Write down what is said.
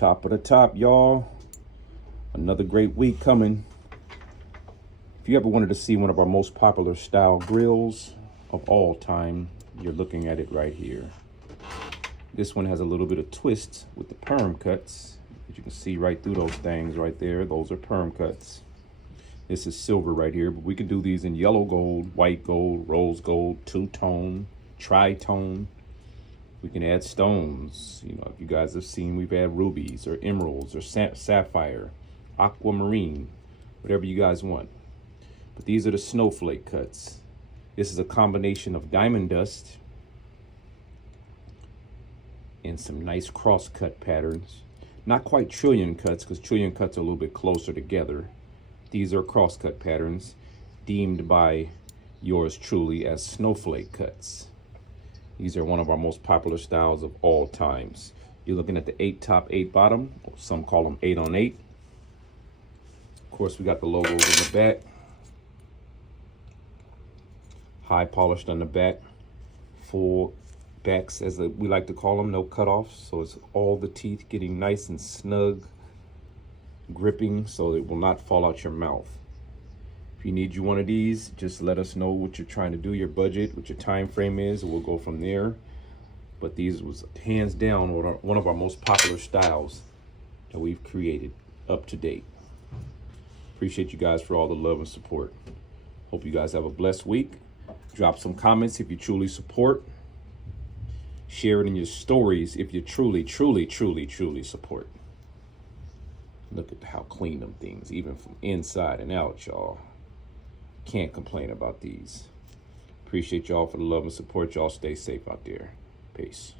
Top of the top, y'all. Another great week coming. If you ever wanted to see one of our most popular style grills of all time, you're looking at it right here. This one has a little bit of twist with the perm cuts. As you can see right through those things right there, those are perm cuts. This is silver right here, but we can do these in yellow gold, white gold, rose gold, two-tone, tri-tone. We can add stones. You know, if you guys have seen, we've had rubies or emeralds or sapphire, aquamarine, whatever you guys want. But these are the snowflake cuts. This is a combination of diamond dust and some nice cross cut patterns. Not quite trillion cuts, because trillion cuts are a little bit closer together. These are cross cut patterns deemed by yours truly as snowflake cuts. These are one of our most popular styles of all times. You're looking at the 8 top, 8 bottom. Some call them 8 on 8. Of course, we got the logos in the back. High polished on the back. Full backs, as we like to call them, no cutoffs. So it's all the teeth getting nice and snug, gripping, so it will not fall out your mouth. If you need you one of these, just let us know what you're trying to do, your budget, what your time frame is, and we'll go from there. But these was hands down one of our most popular styles that we've created up to date. Appreciate you guys for all the love and support. Hope you guys have a blessed week. Drop some comments if you truly support. Share it in your stories if you truly support. Look at how clean them things, even from inside and out, y'all. Can't complain about these. Appreciate y'all for the love and support. Y'all stay safe out there. Peace.